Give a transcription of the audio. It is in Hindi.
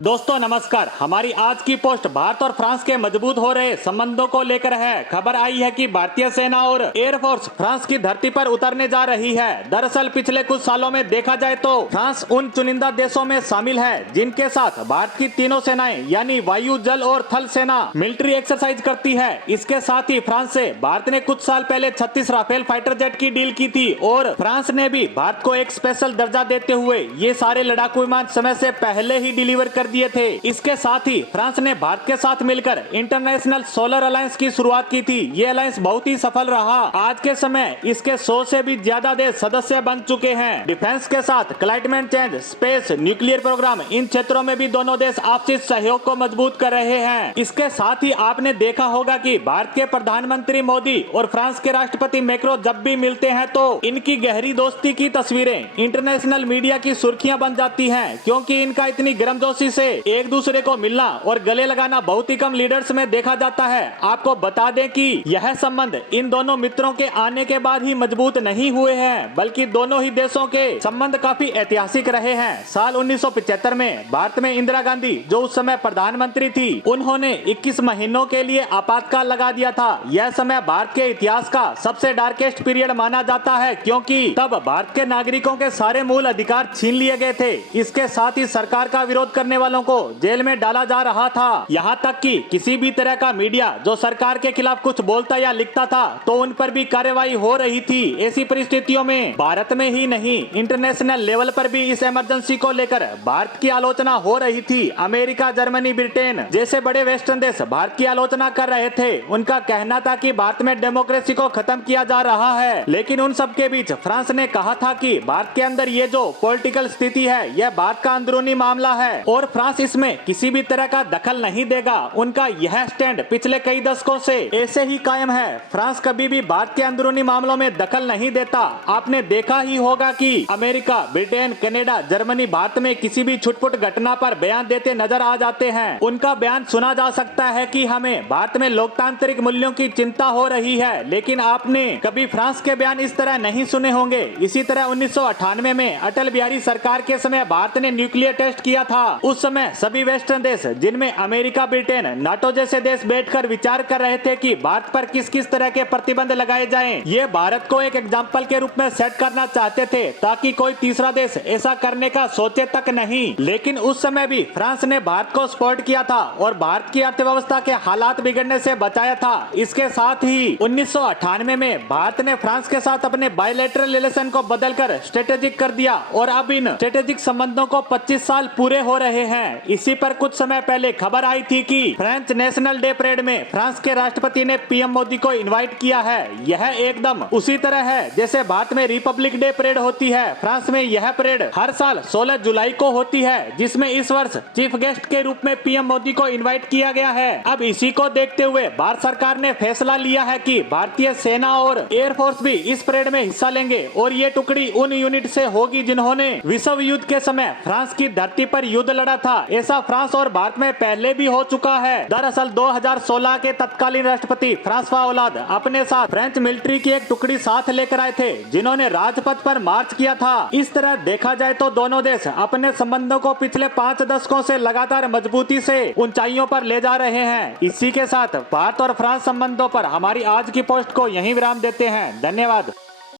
दोस्तों नमस्कार। हमारी आज की पोस्ट भारत और फ्रांस के मजबूत हो रहे संबंधों को लेकर है। खबर आई है कि भारतीय सेना और एयरफोर्स फ्रांस की धरती पर उतरने जा रही है। दरअसल पिछले कुछ सालों में देखा जाए तो फ्रांस उन चुनिंदा देशों में शामिल है जिनके साथ भारत की तीनों सेनाएं यानी वायु, जल और थल सेना मिलिट्री एक्सरसाइज करती है। इसके साथ ही फ्रांस से भारत ने कुछ साल पहले 36 राफेल फाइटर जेट की डील की थी और फ्रांस ने भी भारत को एक स्पेशल दर्जा देते हुए ये सारे लड़ाकू विमान समय से पहले ही डिलीवर कर दिए थे। इसके साथ ही फ्रांस ने भारत के साथ मिलकर इंटरनेशनल सोलर अलायंस की शुरुआत की थी। ये अलायंस बहुत ही सफल रहा। आज के समय इसके 100 से भी ज्यादा देश सदस्य बन चुके हैं। डिफेंस के साथ climate change, space, nuclear programme, इन क्षेत्रों में भी दोनों देश आपसी सहयोग को मजबूत कर रहे हैं। इसके साथ ही आपने देखा होगा कि भारत के प्रधानमंत्री मोदी और फ्रांस के राष्ट्रपति मैक्रो जब भी मिलते हैं तो इनकी गहरी दोस्ती की तस्वीरें इंटरनेशनल मीडिया की सुर्खियां बन जाती हैं, क्योंकि इनका इतनी गर्मजोशी से एक दूसरे को मिलना और गले लगाना बहुत ही कम लीडर्स में देखा जाता है। आपको बता दें कि यह संबंध इन दोनों मित्रों के आने के बाद ही मजबूत नहीं हुए हैं, बल्कि दोनों ही देशों के संबंध काफी ऐतिहासिक रहे हैं। साल 1975 में भारत में इंदिरा गांधी, जो उस समय प्रधानमंत्री थी, उन्होंने 21 महीनों के लिए आपातकाल लगा दिया था। यह समय भारत के इतिहास का सबसे डार्केस्ट पीरियड माना जाता है, क्योंकि तब भारत के नागरिकों के सारे मूल अधिकार छीन लिए गए थे। इसके साथ ही सरकार का विरोध करने वालों को जेल में डाला जा रहा था। यहाँ तक कि किसी भी तरह का मीडिया जो सरकार के खिलाफ कुछ बोलता या लिखता था तो उन पर भी कार्रवाई हो रही थी। ऐसी परिस्थितियों में भारत में ही नहीं, इंटरनेशनल लेवल पर भी इस इमरजेंसी को लेकर भारत की आलोचना हो रही थी। अमेरिका, जर्मनी, ब्रिटेन जैसे बड़े वेस्टर्न देश भारत की आलोचना कर रहे थे। उनका कहना था कि भारत में डेमोक्रेसी को खत्म किया जा रहा है, लेकिन उन सब के बीच फ्रांस ने कहा था कि भारत के अंदर ये जो पॉलिटिकल स्थिति है यह भारत का अंदरूनी मामला है और फ्रांस इसमें किसी भी तरह का दखल नहीं देगा। उनका यह स्टैंड पिछले कई दशकों से ऐसे ही कायम है। फ्रांस कभी भी भारत के अंदरूनी मामलों में दखल नहीं देता। आपने देखा ही होगा कि America, Britain, Canada, Germany Bharat में किसी भी छुटपुट घटना पर बयान देते नजर आ जाते हैं। उनका बयान सुना जा सकता है कि हमें भारत में लोकतांत्रिक मूल्यों की चिंता हो रही है, लेकिन आपने कभी फ्रांस के बयान इस तरह नहीं सुने होंगे। इसी तरह 1998 में अटल बिहारी सरकार के समय भारत ने न्यूक्लियर टेस्ट किया था। उस समय सभी वेस्टर्न देश, जिनमें अमेरिका, ब्रिटेन, नाटो जैसे देश बैठकर विचार कर रहे थे कि भारत पर किस किस तरह के प्रतिबंध लगाए जाएं। ये भारत को एक एग्जाम्पल के रूप में सेट करना चाहते थे ताकि कोई तीसरा देश ऐसा करने का सोचे तक नहीं। लेकिन उस समय भी फ्रांस ने भारत को सपोर्ट किया था और भारत की अर्थव्यवस्था के हालात बिगड़ने से बचाया था। इसके साथ ही 1998 में भारत ने फ्रांस के साथ अपने बायलैटरल रिलेशन को बदलकर स्ट्रेटेजिक कर दिया और अब इन स्ट्रेटेजिक संबंधों को 25 साल पूरे हो रहे हैं। इसी पर कुछ समय पहले खबर आई थी कि फ्रेंच नेशनल डे परेड में फ्रांस के राष्ट्रपति ने पीएम मोदी को इनवाइट किया है। यह एकदम उसी तरह है जैसे भारत में रिपब्लिक डे परेड होती है। फ्रांस में यह परेड हर साल 16 जुलाई को होती है, जिसमें इस वर्ष चीफ गेस्ट के रूप में पीएम मोदी को इनवाइट किया गया है। अब इसी को देखते हुए भारत सरकार ने फैसला लिया है कि भारतीय सेना और एयरफोर्स भी इस परेड में हिस्सा लेंगे और ये टुकड़ी उन यूनिट से होगी जिन्होंने विश्व युद्ध के समय फ्रांस की धरती पर युद्ध लड़ा था। ऐसा फ्रांस और भारत में पहले भी हो चुका है। दरअसल 2016 के तत्कालीन राष्ट्रपति फ्रांसवा ओलाद अपने साथ फ्रेंच मिलिट्री की एक टुकड़ी साथ लेकर आए थे, जिन्होंने राजपथ पर मार्च किया था। इस तरह देखा जाए तो दोनों देश अपने संबंधों को पिछले 5 दशकों से लगातार मजबूती से ऊंचाइयों पर ले जा रहे हैं। इसी के साथ भारत और फ्रांस संबंधों पर हमारी आज की पोस्ट को यहीं विराम देते हैं। धन्यवाद।